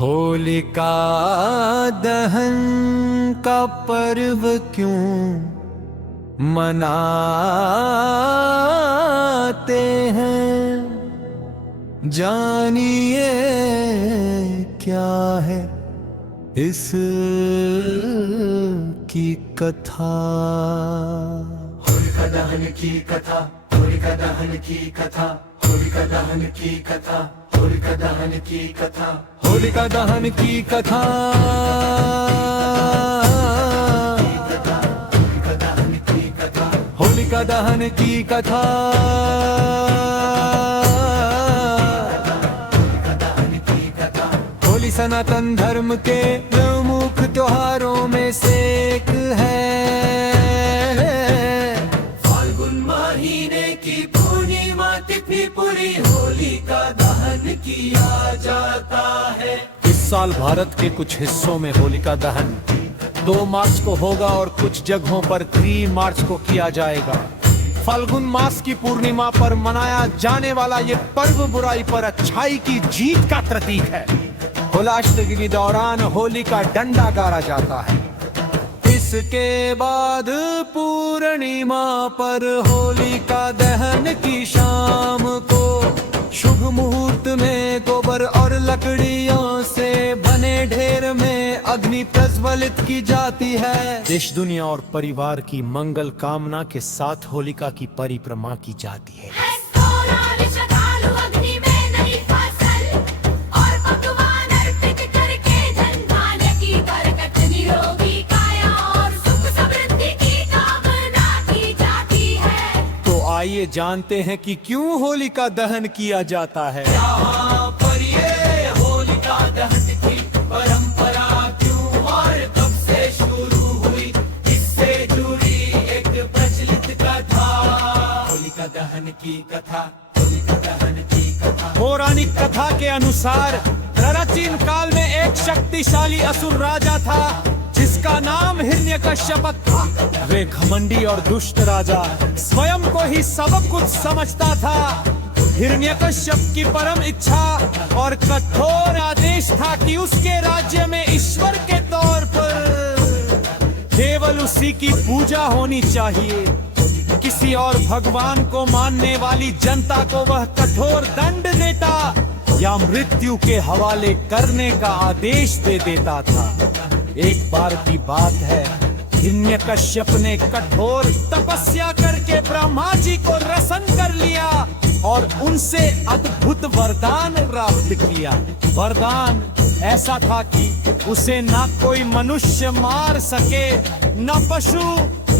होलिका दहन का पर्व क्यों मनाते हैं, जानिए क्या है इस की कथा। होलिका दहन की कथा, होलिका दहन की कथा, होलिका दहन की कथा, होलिका दहन की कथा, होलिका दहन की कथा। होलिका दहन की कथा। होली सनातन धर्म के प्रमुख त्योहारों में से एक है। फाल्गुन महीने की पूर्णिमा तिथि पूरी होलिका दहन किया जाता है। इस साल भारत के कुछ हिस्सों में होलिका दहन 2 मार्च को होगा और कुछ जगहों पर 3 मार्च को किया जाएगा। फाल्गुन मास की पूर्णिमा पर मनाया जाने वाला ये पर्व बुराई पर अच्छाई की जीत का प्रतीक है। होलाष्टमी के दौरान होली का डंडा गाड़ा जाता है। इसके बाद पूर्णिमा पर होलिका दहन की शाम को शुभ मुहूर्त में गोबर और लकड़ियों से बने ढेर में अग्नि प्रज्वलित की जाती है। देश दुनिया और परिवार की मंगल कामना के साथ होलिका की परिक्रमा की जाती है। आइए जानते हैं कि क्यों होलिका दहन किया जाता है। यहाँ पर ये होलिका दहन की परंपरा क्यों और कब से शुरू हुई, इससे जुड़ी एक प्रचलित कथा। होलिका दहन की कथा, होलिका दहन की कथा। पौराणिक कथा के अनुसार प्राचीन काल में एक शक्तिशाली असुर राजा था जिसका नाम हिरण्यकश्यप था। वे घमंडी और दुष्ट राजा स्वयं को ही सब कुछ समझता था। हिरण्यकश्यप की परम इच्छा और कठोर आदेश था कि उसके राज्य में ईश्वर के तौर पर केवल उसी की पूजा होनी चाहिए। किसी और भगवान को मानने वाली जनता को वह कठोर दंड देता या मृत्यु के हवाले करने का आदेश दे देता था। एक बार की बात है, हिरण्यकश्यप ने कठोर तपस्या करके ब्रह्मा जी को प्रसन्न कर लिया और उनसे अद्भुत वरदान प्राप्त किया। वरदान ऐसा था कि उसे न कोई मनुष्य मार सके, न पशु,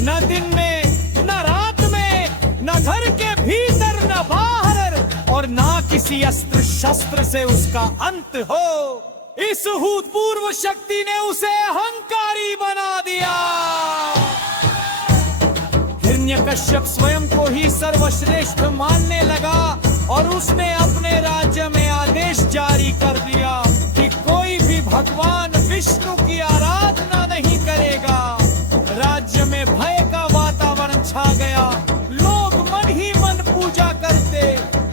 न दिन में, न रात में, न घर के भीतर, न बाहर, और न किसी अस्त्र शस्त्र से उसका अंत हो। इस भूतपूर्व शक्ति ने उसे अहंकारी बना दिया। हिरण्यकश्यप स्वयं को ही सर्वश्रेष्ठ मानने लगा और उसने अपने राज्य में आदेश जारी कर दिया कि कोई भी भगवान विष्णु की आराधना नहीं करेगा। राज्य में भय का वातावरण छा गया। लोग मन ही मन पूजा करते,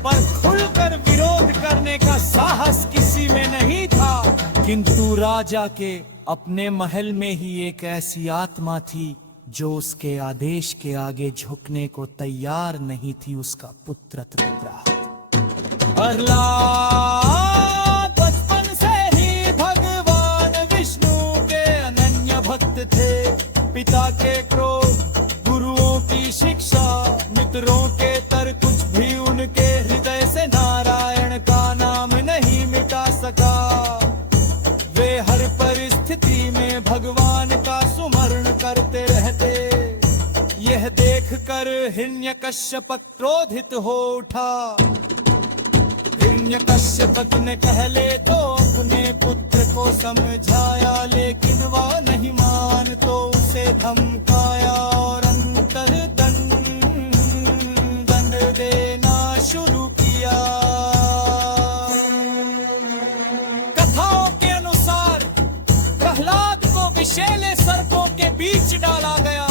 पर खुलकर विरोध करने का साहस किसी में नहीं था। किंतु राजा के अपने महल में ही एक ऐसी आत्मा थी जो उसके आदेश के आगे झुकने को तैयार नहीं थी। उसका पुत्र त्रिपुरा। प्रहलाद बचपन से ही भगवान विष्णु के अनन्य भक्त थे। पिता के क्रोध, गुरुओं की शिक्षा, मित्रों के तर्क, कुछ भी उनके हृदय से नारायण का नाम नहीं मिटा सका। वे हर परिस्थिति में भगवान का सुमरण करते रहते। यह देखकर हिरण्यकश्यप क्रोधित हो उठा। हिरण्यकश्यप ने पहले तो अपने पुत्र को समझाया, लेकिन वह नहीं मान तो उसे धमकाया और अंतर दंड देना शुरू किया। कथाओं के अनुसार प्रहलाद को विषैले सर्पों के बीच डाला गया।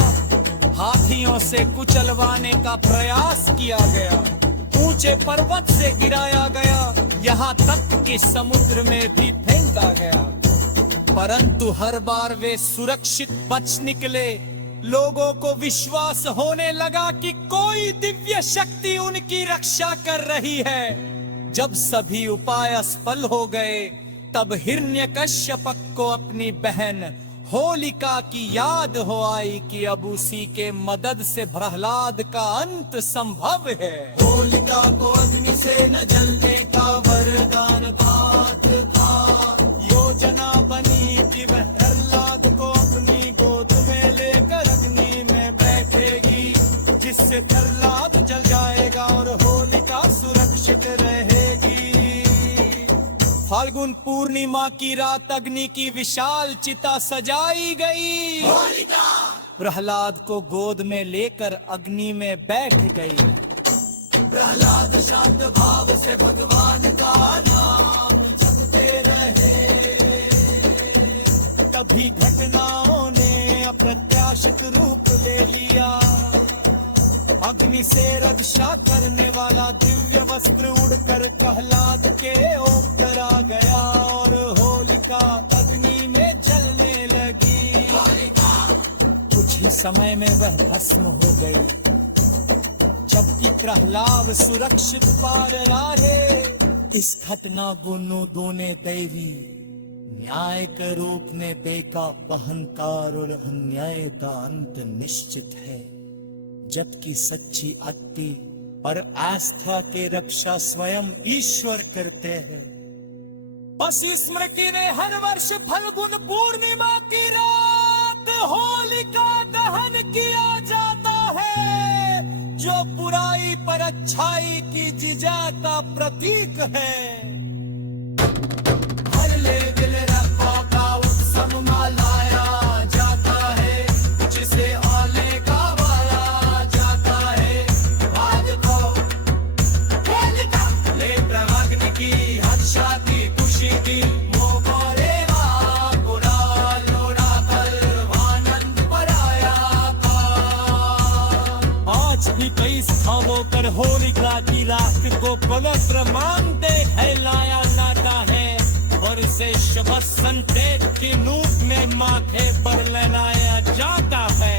हाथियों से कुचलवाने का प्रयास किया गया। ऊंचे पर्वत से गिराया गया। यहाँ तक कि समुद्र में भी फेंक होता गया, परंतु हर बार वे सुरक्षित बच निकले। लोगों को विश्वास होने लगा कि कोई दिव्य शक्ति उनकी रक्षा कर रही है। जब सभी उपाय असफल हो गए, तब हिरण्यकश्यप को अपनी बहन होलिका की याद हो आई कि अब उसी के मदद से प्रहलाद का अंत संभव है। होलिका को अग्नि से न जलने का वरदान प्राप्त था। योजना बनी कि वह प्रहलाद को अपनी गोद में लेकर अग्नि में बैठेगी, जिससे प्रहलाद जल जाएगा और होलिका सुरक्षित रहेगी। फाल्गुन पूर्णिमा की रात अग्नि की विशाल चिता सजाई गई। प्रहलाद को गोद में लेकर अग्नि में बैठ गई। प्रहलाद शांत भाव से भगवान का नाम जपते रहे। तभी घटनाओं ने अप्रत्याशित रूप ले लिया। अग्नि से रक्षा करने वाला दिव्य वस्त्र उड़कर प्रहलाद के ऊपर आ गया और होलिका अग्नि में जलने लगी। कुछ ही समय में वह भस्म हो गई, जबकि प्रहलाद सुरक्षित पार रहे। इस घटना को दोने दैवी न्याय के रूप में देखा। अहंकार और अन्याय का अंत निश्चित है, जबकि सच्ची भक्ति और आस्था के रक्षा स्वयं ईश्वर करते हैं। बस स्मृति ने हर वर्ष फाल्गुन पूर्णिमा की रात होलिका दहन किया जाता है, जो बुराई पर अच्छाई की जिजा का प्रतीक है। हर लेविल रखा का उत्सव मनाया जाता है, जिसे आले का वाया जाता है। बाद को होलिका ले प्रवाग्नि की हर्षा की खुशी की मोहरेवा गुलाल उड़ाकर आनंद पराया का। आज भी कई स्थानों पर होलिका की रात को पवित्र मानते फैलाया जाता है और इसे शुभ संकेत के रूप में माथे पर लहराया जाता है।